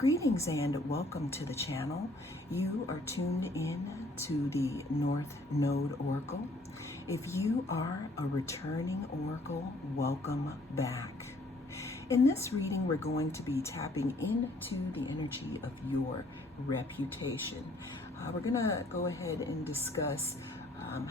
Greetings and welcome to the channel. You are tuned in to the North Node Oracle. If you are a returning oracle, welcome back. In this reading, we're going to be tapping into the energy of your reputation. We're going to go ahead and discuss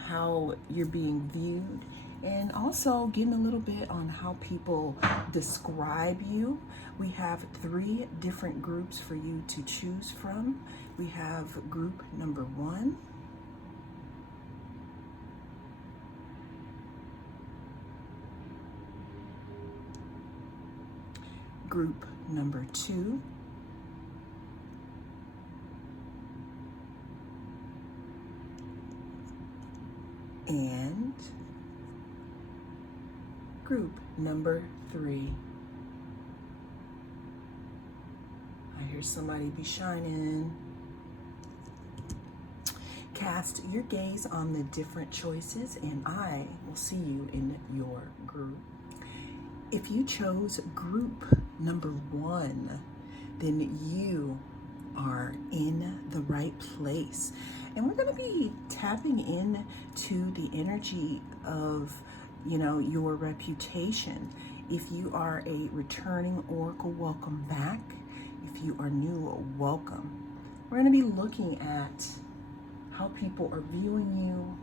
how you're being viewed, and also getting a little bit on how people describe you. We have 3 different groups for you to choose from. We have group number 1, group number 2, and group number 3. I hear somebody be shining. Cast your gaze on the different choices and I will see you in your group. If you chose group number 1, then you are in the right place. And we're going to be tapping into the energy of, your reputation. If you are a returning oracle, welcome back. If you are new, welcome. We're going to be looking at how people are viewing you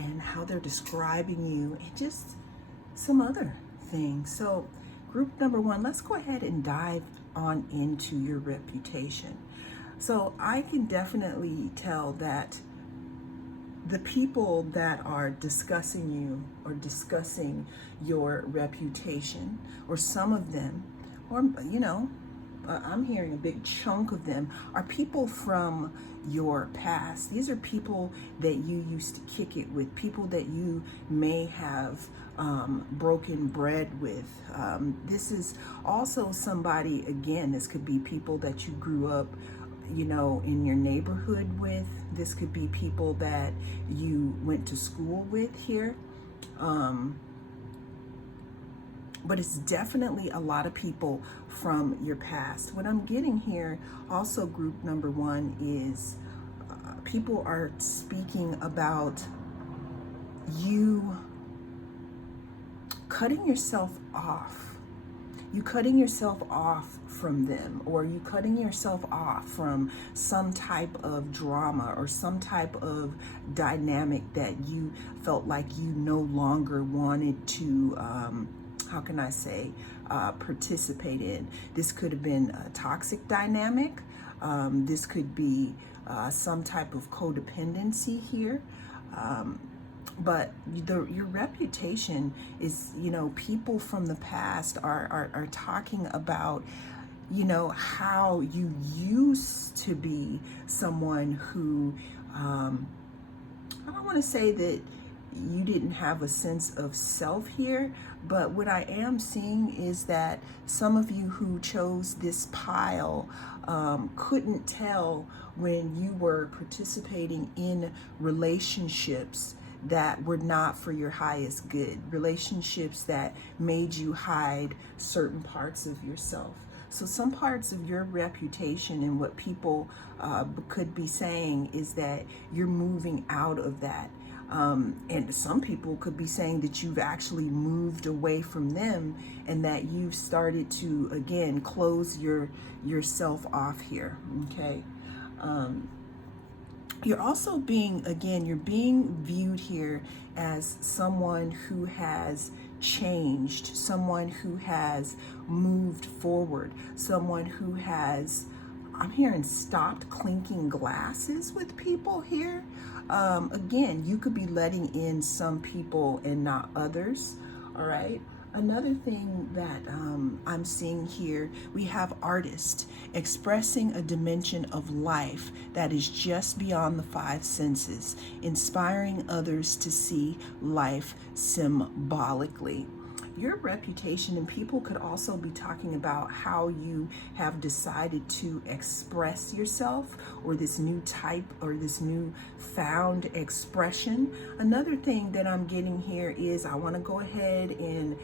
and how they're describing you and just some other things. So group number 1, let's go ahead and dive on into your reputation. So I can definitely tell that the people that are discussing you or discussing your reputation, or some of them, or I'm hearing a big chunk of them, are people from your past. These are people that you used to kick it with, people that you may have broken bread with. This is also somebody, again, this could be people that you grew up in your neighborhood with. This could be people that you went to school with here. But it's definitely a lot of people from your past. What I'm getting here, also group number 1, is people are speaking about you cutting yourself off. You cutting yourself off from them, or you cutting yourself off from some type of drama or some type of dynamic that you felt like you no longer wanted to participate in. This could have been a toxic dynamic. This could be some type of codependency here. But your reputation is, people from the past are talking about, how you used to be someone who, I don't want to say that you didn't have a sense of self here, but what I am seeing is that some of you who chose this pile couldn't tell when you were participating in relationships that were not for your highest good, relationships that made you hide certain parts of yourself. So some parts of your reputation and what people could be saying is that you're moving out of that. And some people could be saying that you've actually moved away from them and that you've started to, again, close yourself off here, okay? You're also you're being viewed here as someone who has changed, someone who has moved forward, someone who has, I'm hearing, stopped clinking glasses with people here. Again, you could be letting in some people and not others, all right? Another thing that I'm seeing here, we have artists expressing a dimension of life that is just beyond the 5 senses, inspiring others to see life symbolically. Your reputation, and people could also be talking about how you have decided to express yourself, or this new type or this new found expression. Another thing that I'm getting here is I want to go ahead and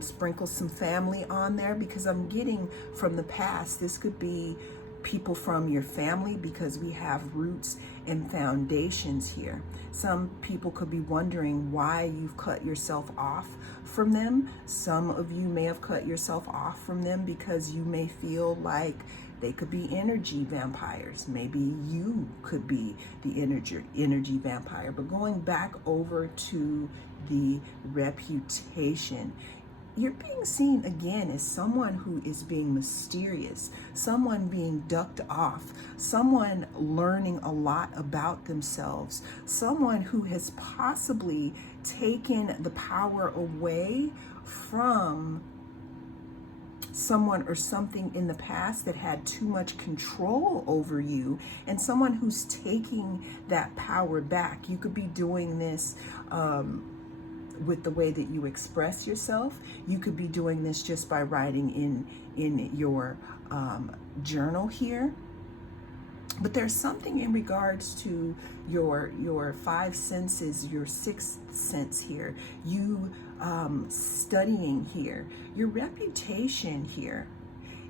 Sprinkle some family on there, because I'm getting from the past. This could be people from your family, because we have roots and foundations here. Some people could be wondering why you've cut yourself off from them. Some of you may have cut yourself off from them because you may feel like they could be energy vampires. Maybe you could be the energy vampire. But going back over to the reputation, you're being seen again as someone who is being mysterious, someone being ducked off, someone learning a lot about themselves, someone who has possibly taken the power away from someone or something in the past that had too much control over you, and someone who's taking that power back. You could be doing this with the way that you express yourself. You could be doing this just by writing in your journal here. But there's something in regards to your five senses, your sixth sense here, you studying here, your reputation here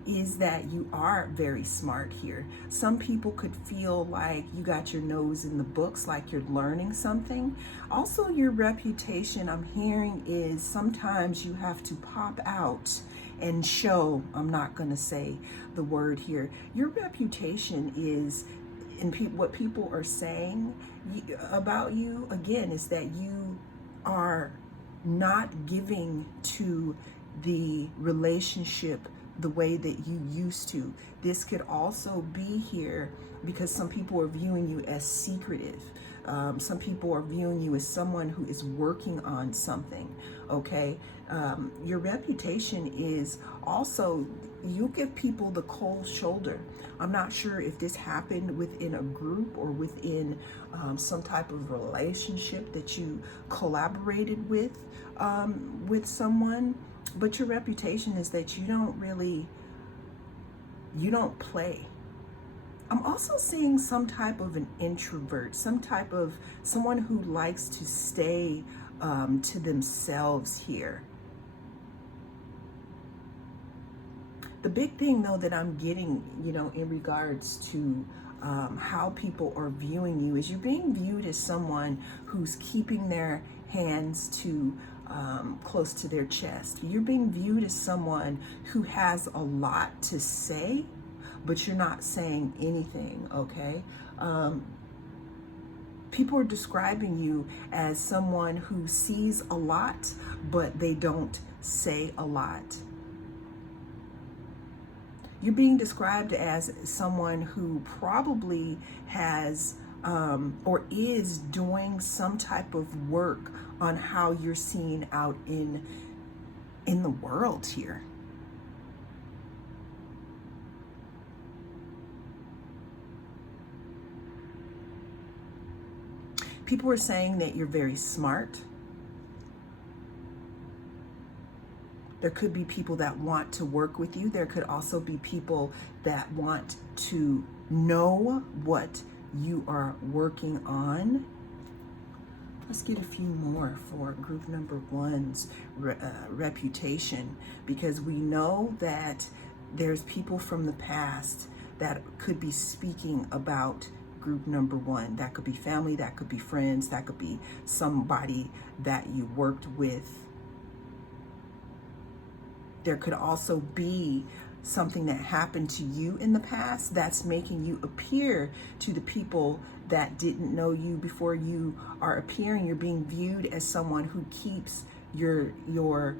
is that you are very smart here. Some people could feel like you got your nose in the books, like you're learning something. Also, your reputation, I'm hearing, is sometimes you have to pop out and show. I'm not going to say the word here. Your reputation is, and what people are saying about you, again, is that you are not giving to the relationship the way that you used to. This could also be here because some people are viewing you as secretive. Some people are viewing you as someone who is working on something, okay? Your reputation is also, you give people the cold shoulder. I'm not sure if this happened within a group or within some type of relationship that you collaborated with someone, but your reputation is that you don't play. I'm also seeing some type of an introvert, someone who likes to stay to themselves here. The big thing, though, that I'm getting, in regards to how people are viewing you, is you're being viewed as someone who's keeping their hands close to their chest. You're being viewed as someone who has a lot to say, but you're not saying anything, okay? People are describing you as someone who sees a lot, but they don't say a lot. You're being described as someone who probably has or is doing some type of work on how you're seen out in the world here. People are saying that you're very smart. There could be people that want to work with you. There could also be people that want to know what you are working on. Let's get a few more for group number one's reputation, because we know that there's people from the past that could be speaking about group number one. That could be family, that could be friends, that could be somebody that you worked with. There could also be something that happened to you in the past that's making you appear to the people that didn't know you before. You are appearing, you're being viewed as someone who keeps your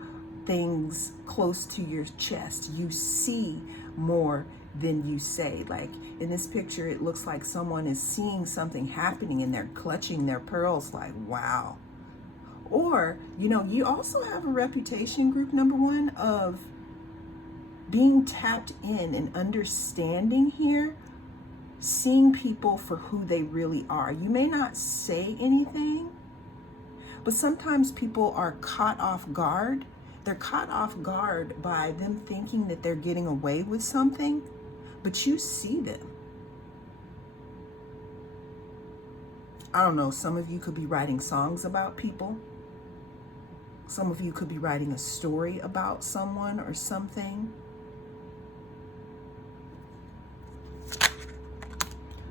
things close to your chest. You see more than you say. Like in this picture, it looks like someone is seeing something happening and they're clutching their pearls like, wow. Or, you also have a reputation, group number one, of being tapped in and understanding here, seeing people for who they really are. You may not say anything, but sometimes people are caught off guard. They're caught off guard by them thinking that they're getting away with something, but you see them. I don't know, some of you could be writing songs about people. Some of you could be writing a story about someone or something.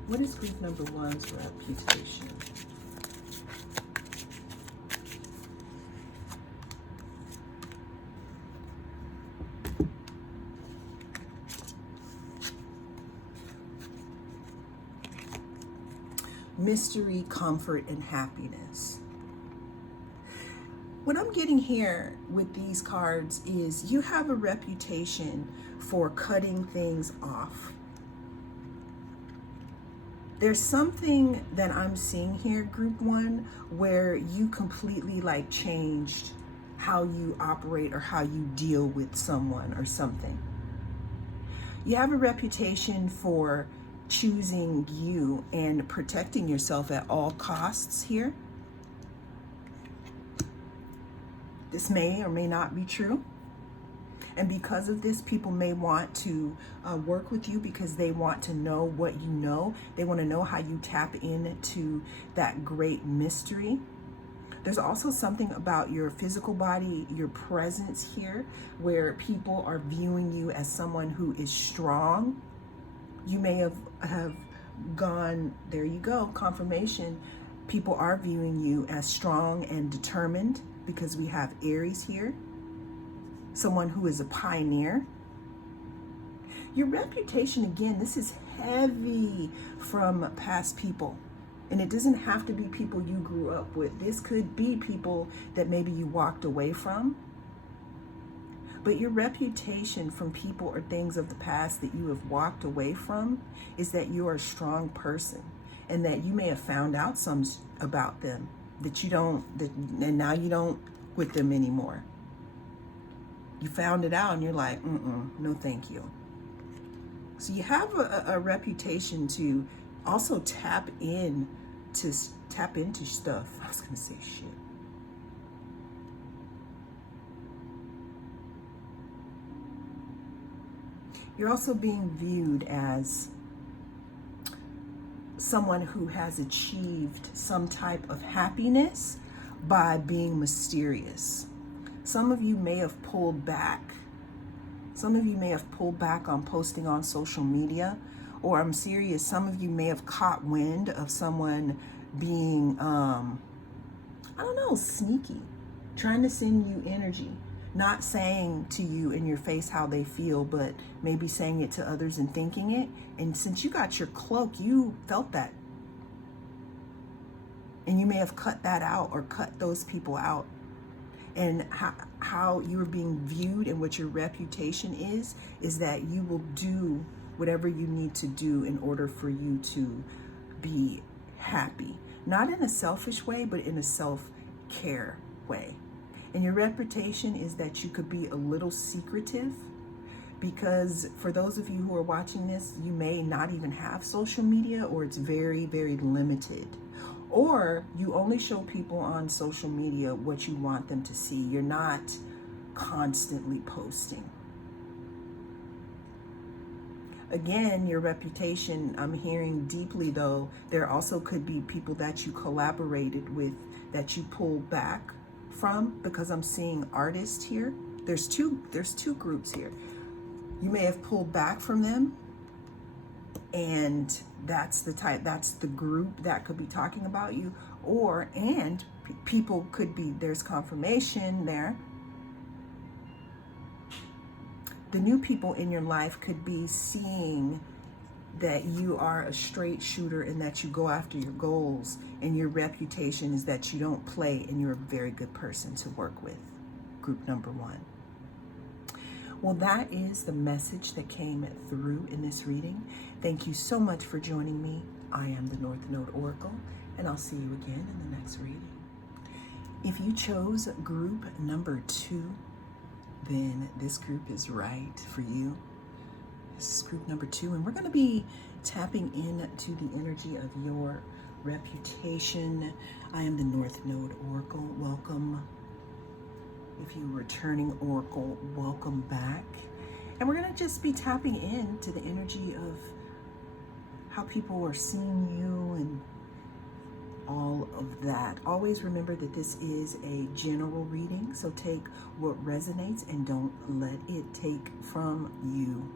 What is group number one's reputation? Mystery, comfort, and happiness. What I'm getting here with these cards is you have a reputation for cutting things off. There's something that I'm seeing here, group one, where you completely like changed how you operate or how you deal with someone or something. You have a reputation for choosing you and protecting yourself at all costs here. This may or may not be true. And because of this, people may want to work with you because they want to know what you know. They want to know how you tap into that great mystery. There's also something about your physical body, your presence here, where people are viewing you as someone who is strong. You may have gone, there you go, confirmation. People are viewing you as strong and determined because we have Aries here. Someone who is a pioneer. Your reputation, again, this is heavy from past people. And it doesn't have to be people you grew up with. This could be people that maybe you walked away from. But your reputation from people or things of the past that you have walked away from is that you are a strong person and that you may have found out some about them that you don't, and now you don't with them anymore. You found it out and you're like, no thank you. So you have a reputation to also tap into stuff. I was gonna say shit. You're also being viewed as someone who has achieved some type of happiness by being mysterious. Some of you may have pulled back. Some of you may have pulled back on posting on social media, or I'm serious, some of you may have caught wind of someone being, sneaky, trying to send you energy, not saying to you in your face how they feel, but maybe saying it to others and thinking it. And since you got your cloak, you felt that. And you may have cut that out or cut those people out. And how you're being viewed and what your reputation is that you will do whatever you need to do in order for you to be happy. Not in a selfish way, but in a self-care way. And your reputation is that you could be a little secretive, because for those of you who are watching this, you may not even have social media, or it's very, very limited. Or you only show people on social media what you want them to see. You're not constantly posting. Again, your reputation, I'm hearing deeply though, there also could be people that you collaborated with that you pulled back from, because I'm seeing artists here. There's two groups here. You may have pulled back from them, and that's the group that could be talking about you, and people could be, there's confirmation there. The new people in your life could be seeing that you are a straight shooter and that you go after your goals, and your reputation is that you don't play and you're a very good person to work with. Group number one. Well, that is the message that came through in this reading. Thank you so much for joining me. I am the North Node Oracle, and I'll see you again in the next reading. If you chose group number 2, then this group is right for you. This is group number 2, and we're going to be tapping into the energy of your reputation. I am the North Node Oracle. Welcome. If you're returning Oracle, welcome back. And we're going to just be tapping into the energy of how people are seeing you and all of that. Always remember that this is a general reading, so take what resonates and don't let it take from you.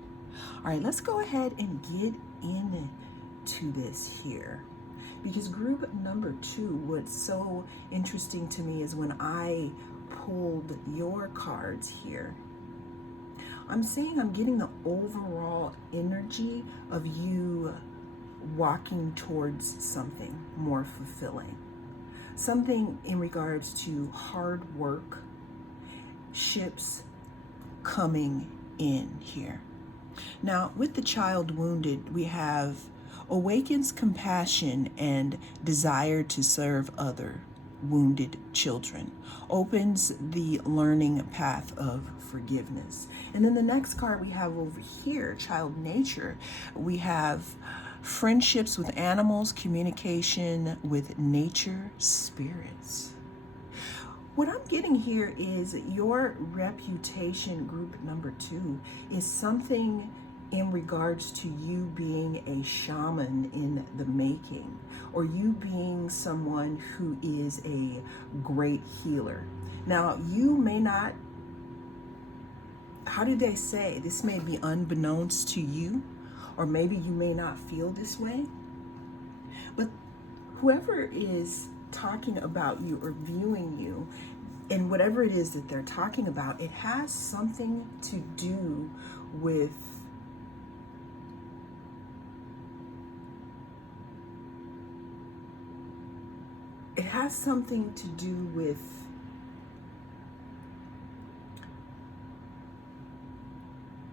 All right, let's go ahead and get into this here. Because group number 2, what's so interesting to me is when I pulled your cards here, I'm getting the overall energy of you walking towards something more fulfilling. Something in regards to hard work, ships coming in here. Now, with the child wounded, we have awakens compassion and desire to serve other wounded children, opens the learning path of forgiveness. And then the next card we have over here, child nature, we have friendships with animals, communication with nature, spirits. What I'm getting here is your reputation, group number 2, is something in regards to you being a shaman in the making, or you being someone who is a great healer. Now, you may not, how do they say, this may be unbeknownst to you, or maybe you may not feel this way, but whoever is talking about you or viewing you, and whatever it is that they're talking about, it has something to do with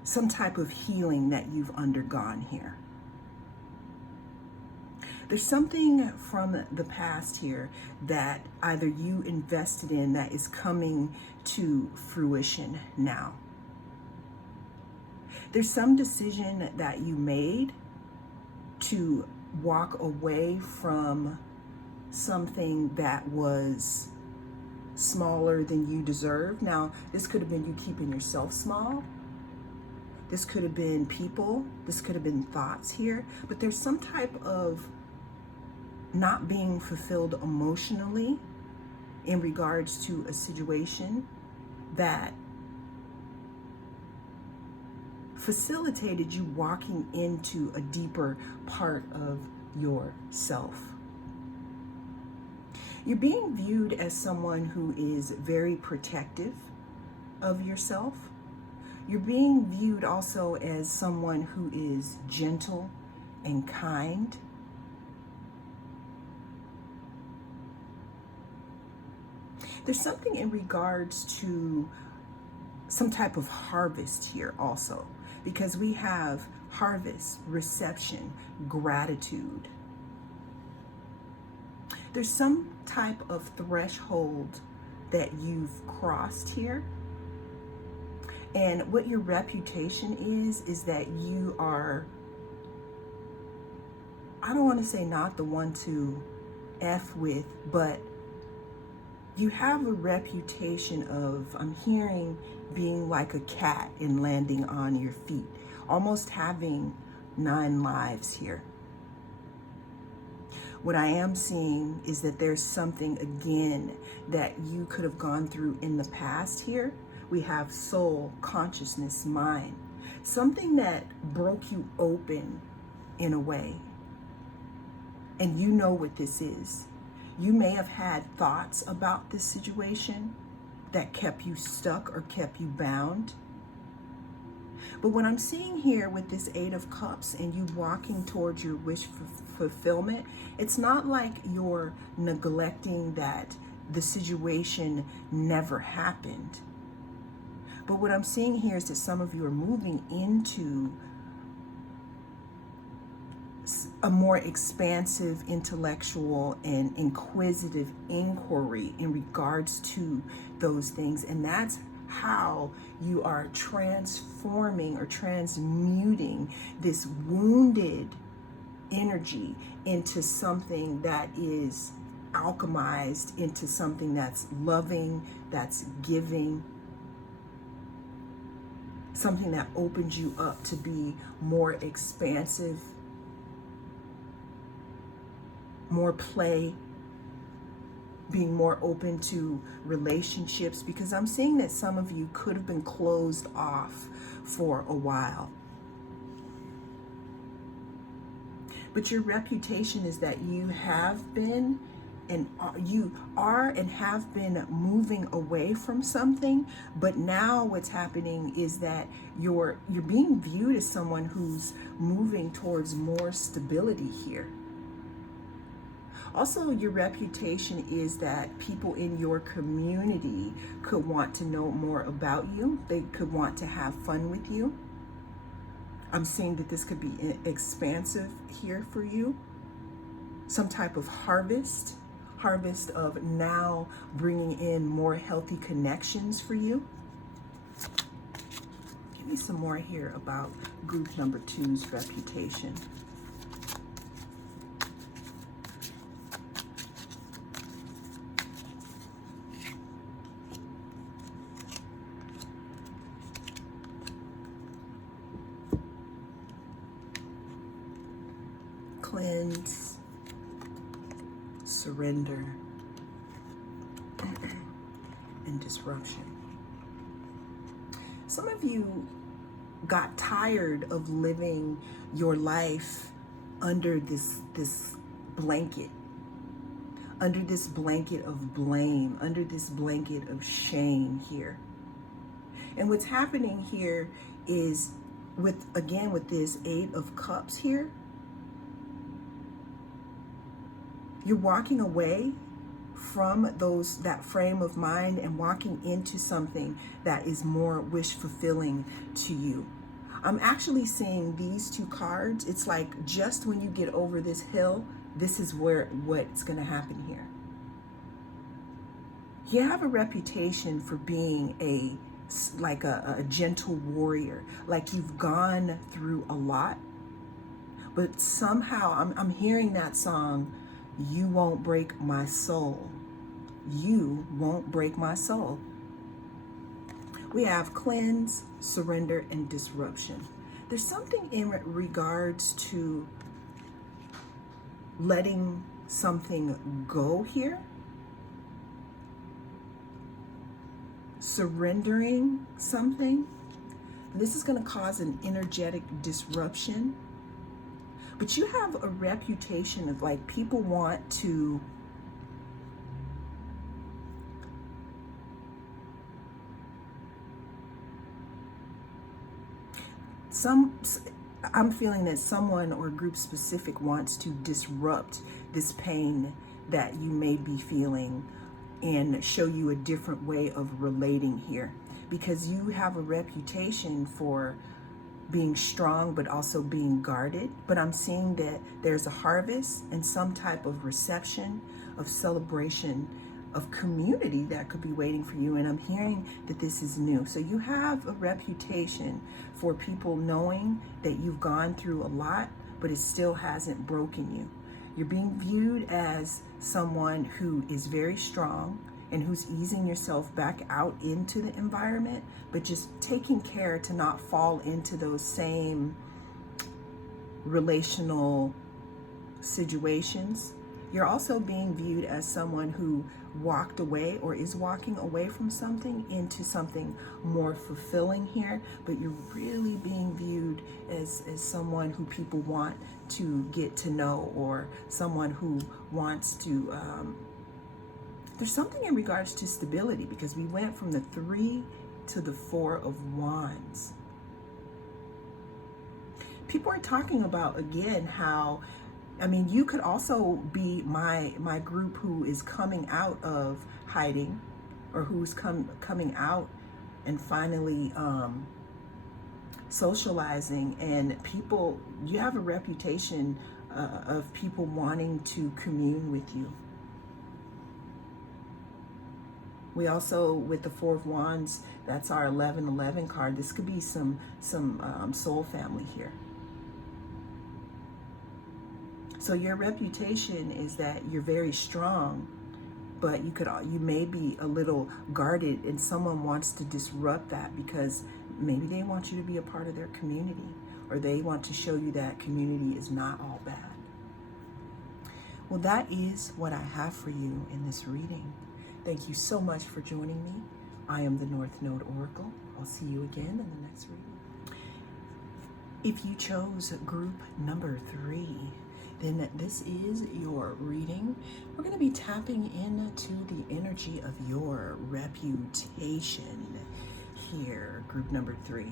some type of healing that you've undergone here. There's something from the past here that either you invested in that is coming to fruition now. There's some decision that you made to walk away from something that was smaller than you deserve. Now, this could have been you keeping yourself small. This could have been people. This could have been thoughts here. But there's some type of not being fulfilled emotionally in regards to a situation that facilitated you walking into a deeper part of yourself. You're being viewed as someone who is very protective of yourself. You're being viewed also as someone who is gentle and kind. There's something in regards to some type of harvest here also, because we have harvest, reception, gratitude. There's some type of threshold that you've crossed here. And what your reputation is that you are, I don't want to say not the one to F with, but you have a reputation of, I'm hearing, being like a cat and landing on your feet, almost having 9 lives here. What I am seeing is that there's something, again, that you could have gone through in the past here. We have soul, consciousness, mind. Something that broke you open in a way. And you know what this is. You may have had thoughts about this situation that kept you stuck or kept you bound. But what I'm seeing here with this 8 of Cups and you walking towards your wish fulfillment, it's not like you're neglecting that the situation never happened. But what I'm seeing here is that some of you are moving into a more expansive, intellectual, and inquisitive inquiry in regards to those things. And that's how you are transforming or transmuting this wounded energy into something that is alchemized, into something that's loving, that's giving, something that opens you up to be more expansive, more play, being more open to relationships, because I'm seeing that some of you could have been closed off for a while. But your reputation is that you have been and you are and have been moving away from something, but now what's happening is that you're being viewed as someone who's moving towards more stability here. Also, your reputation is that people in your community could want to know more about you. They could want to have fun with you. I'm seeing that this could be expansive here for you. Some type of harvest of now bringing in more healthy connections for you. Give me some more here about group number 2's reputation. Cleanse, surrender, and disruption. Some of you got tired of living your life under this blanket, under this blanket of blame, under this blanket of shame here. And what's happening here is with this 8 of Cups here, you're walking away from that frame of mind and walking into something that is more wish fulfilling to you. I'm actually seeing these 2 cards. It's like just when you get over this hill, this is what's going to happen here. You have a reputation for being a gentle warrior, like you've gone through a lot, but somehow I'm hearing that song, "You won't break my soul. You won't break my soul." We have cleanse, surrender, and disruption. There's something in regards to letting something go here. Surrendering something. This is going to cause an energetic disruption. But you have a reputation of like people want to I'm feeling that someone or group specific wants to disrupt this pain that you may be feeling and show you a different way of relating here, because you have a reputation for being strong but also being guarded. But I'm seeing that there's a harvest and some type of reception, of celebration, of community that could be waiting for you. And I'm hearing that this is new. So you have a reputation for people knowing that you've gone through a lot, but it still hasn't broken you. You're being viewed as someone who is very strong and who's easing yourself back out into the environment, but just taking care to not fall into those same relational situations. You're also being viewed as someone who walked away or is walking away from something into something more fulfilling here, but you're really being viewed as someone who people want to get to know, or someone who wants to, there's something in regards to stability, because we went from the 3 to the 4 of Wands. People are talking about, again, how, I mean, you could also be my group who is coming out of hiding, or who's coming out and finally socializing. And people, you have a reputation of people wanting to commune with you. We also, with the 4 of Wands, that's our 1111 card. This could be some soul family here. So your reputation is that you're very strong, but you may be a little guarded, and someone wants to disrupt that because maybe they want you to be a part of their community, or they want to show you that community is not all bad. Well, that is what I have for you in this reading. Thank you so much for joining me. I am the North Node Oracle. I'll see you again in the next reading. If you chose group number 3, then this is your reading. We're going to be tapping into the energy of your reputation here, group number 3.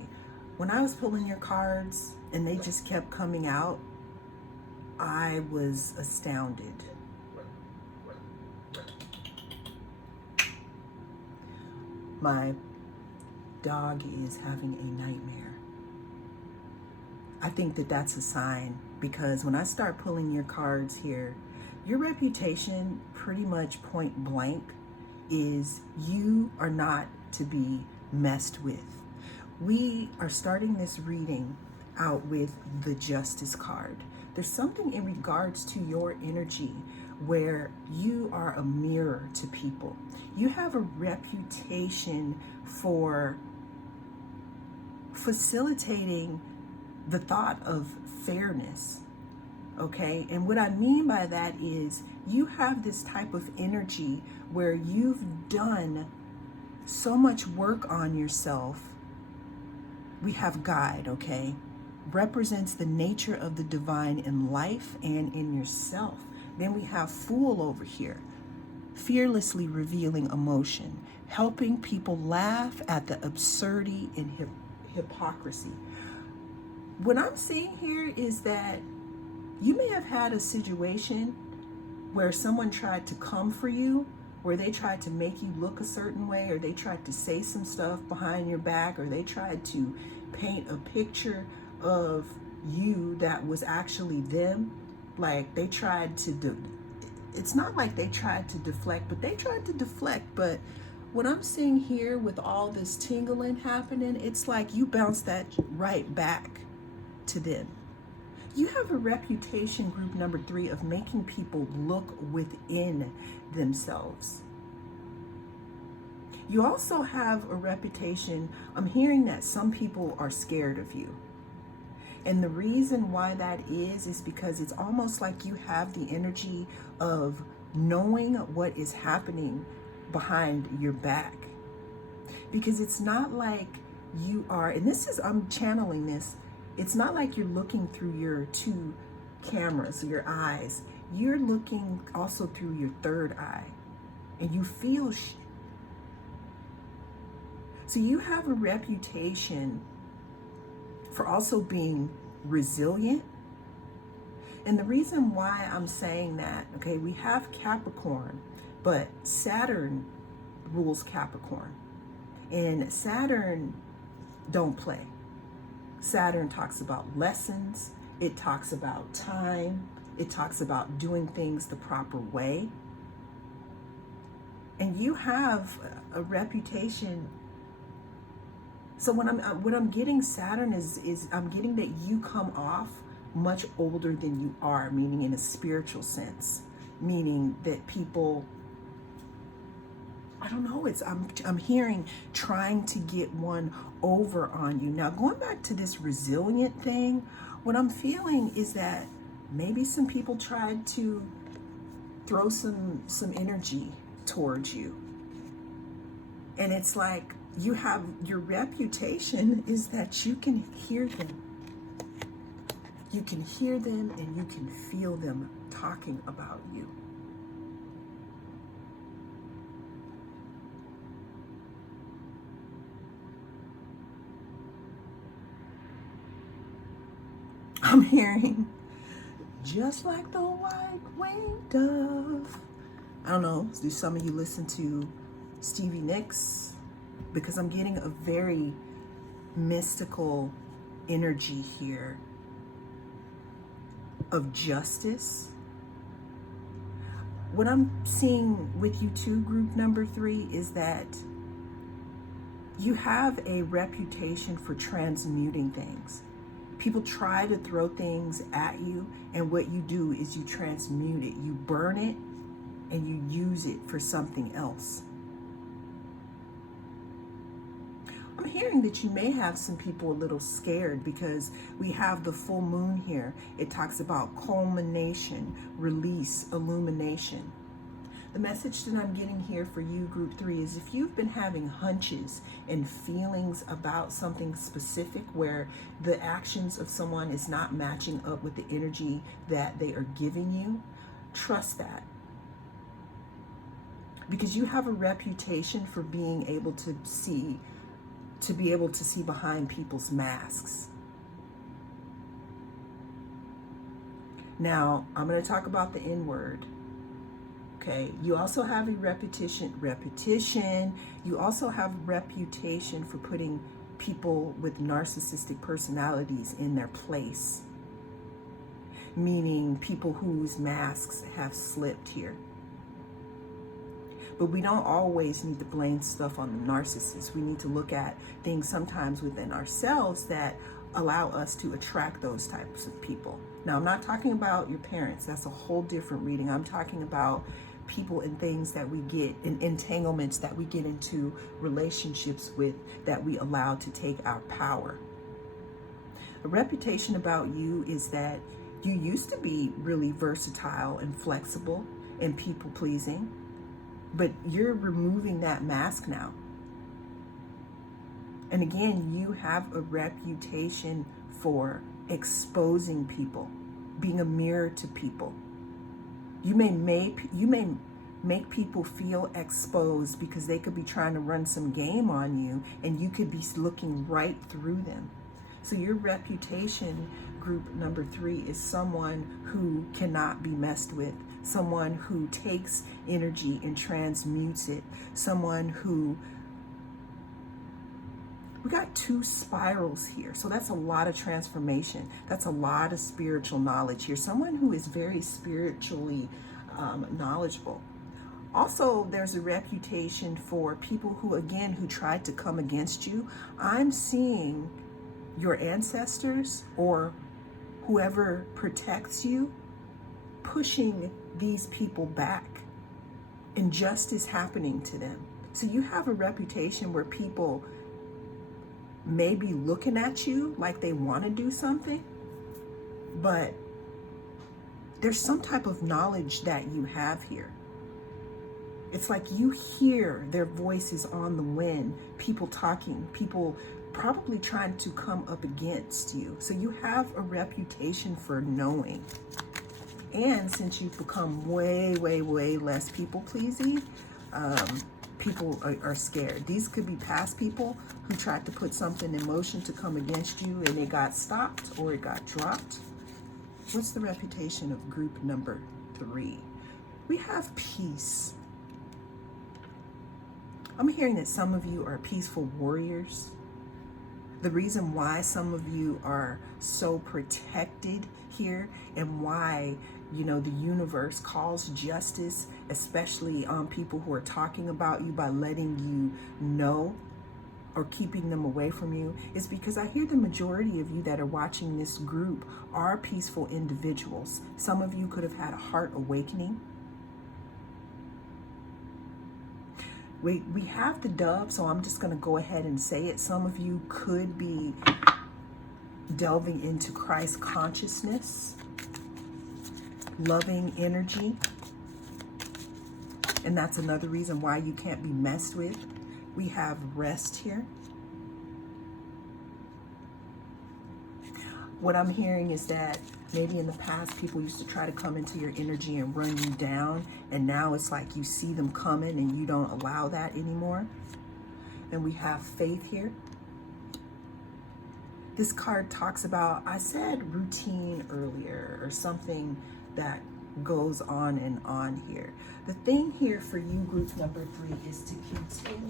When I was pulling your cards and they just kept coming out, I was astounded. My dog is having a nightmare. I think that that's a sign, because when I start pulling your cards here, your reputation pretty much point blank is you are not to be messed with. We are starting this reading out with the Justice card. There's something in regards to your energy where you are a mirror to people. You have a reputation for facilitating the thought of fairness, okay? And what I mean by that is you have this type of energy where you've done so much work on yourself. We have guide, okay? Represents the nature of the divine in life and in yourself. Then we have fool over here, fearlessly revealing emotion, helping people laugh at the absurdity and hypocrisy. What I'm seeing here is that you may have had a situation where someone tried to come for you, where they tried to make you look a certain way, or they tried to say some stuff behind your back, or they tried to paint a picture of you that was actually them. Like they tried to it's not like they tried to deflect, but they tried to deflect. But what I'm seeing here with all this tingling happening, it's like you bounce that right back to them. You have a reputation, group number 3, of making people look within themselves. You also have a reputation, I'm hearing that some people are scared of you. And the reason why that is because it's almost like you have the energy of knowing what is happening behind your back. Because it's not like you are, and this is, I'm channeling this, it's not like you're looking through your 2 cameras, your eyes. You're looking also through your 3rd eye. And you feel So you have a reputation for also being resilient. And the reason why I'm saying that, okay, we have Capricorn, but Saturn rules Capricorn. And Saturn don't play. Saturn talks about lessons. It talks about time. It talks about doing things the proper way. And you have a reputation. So what I'm getting, Saturn is I'm getting that you come off much older than you are, meaning in a spiritual sense, meaning that people, I don't know, I'm hearing trying to get one over on you. Now, going back to this resilient thing, what I'm feeling is that maybe some people tried to throw some energy towards you. And it's like you have, your reputation is that you can hear them. You can hear them and you can feel them talking about you. I'm hearing, just like the white-winged dove. I don't know, do some of you listen to Stevie Nicks? Because I'm getting a very mystical energy here of justice. What I'm seeing with you too, group number 3, is that you have a reputation for transmuting things. People try to throw things at you, and what you do is you transmute it. You burn it and you use it for something else. hearing that you may have some people a little scared because we have the full moon here. It talks about culmination, release, illumination. The message that I'm getting here for you, group 3, is if you've been having hunches and feelings about something specific where the actions of someone is not matching up with the energy that they are giving you, trust that. Because you have a reputation for being able to be able to see behind people's masks. Now, I'm going to talk about the N word. Okay, you also have a repetition. You also have a reputation for putting people with narcissistic personalities in their place. Meaning people whose masks have slipped here. But we don't always need to blame stuff on the narcissist. We need to look at things sometimes within ourselves that allow us to attract those types of people. Now, I'm not talking about your parents. That's a whole different reading. I'm talking about people and things that we get, in entanglements that we get into relationships with, that we allow to take our power. A reputation about you is that you used to be really versatile and flexible and people pleasing, but you're removing that mask now. And again, you have a reputation for exposing people, being a mirror to people. You may make people feel exposed because they could be trying to run some game on you and you could be looking right through them. So your reputation, group number 3, is someone who cannot be messed with, someone who takes energy and transmutes it, someone who... We got 2 spirals here, so that's a lot of transformation. That's a lot of spiritual knowledge here. Someone who is very spiritually knowledgeable. Also, there's a reputation for people who, again, who tried to come against you. I'm seeing your ancestors or whoever protects you pushing these people back. Injustice happening to them. So you have a reputation where people may be looking at you like they want to do something, but there's some type of knowledge that you have here. It's like you hear their voices on the wind, people talking, people probably trying to come up against you. So you have a reputation for knowing. And since you've become way, way, way less people-pleasing, people are scared. These could be past people who tried to put something in motion to come against you and it got stopped or it got dropped. What's the reputation of group number 3? We have peace. I'm hearing that some of you are peaceful warriors. The reason why some of you are so protected here and why, you know, the universe calls justice, especially on people who are talking about you, by letting you know or keeping them away from you, is because I hear the majority of you that are watching this group are peaceful individuals. Some of you could have had a heart awakening. We have the dove, so I'm just going to go ahead and say it. Some of you could be delving into Christ consciousness, loving energy, and that's another reason why you can't be messed with. We have rest here. What I'm hearing is that maybe in the past people used to try to come into your energy and run you down, and now it's like you see them coming and you don't allow that anymore. And we have faith here. This card talks about, I said routine earlier, or something that goes on and on here. The thing here for you, group number 3, is to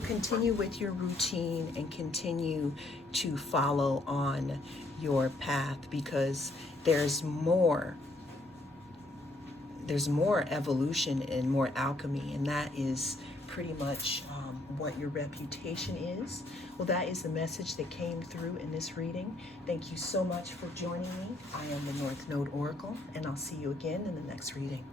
continue with your routine and continue to follow on your path, because there's more evolution and more alchemy, and that is pretty much what your reputation is. Well, that is the message that came through in this reading. Thank you so much for joining me. I am the North Node Oracle, and I'll see you again in the next reading.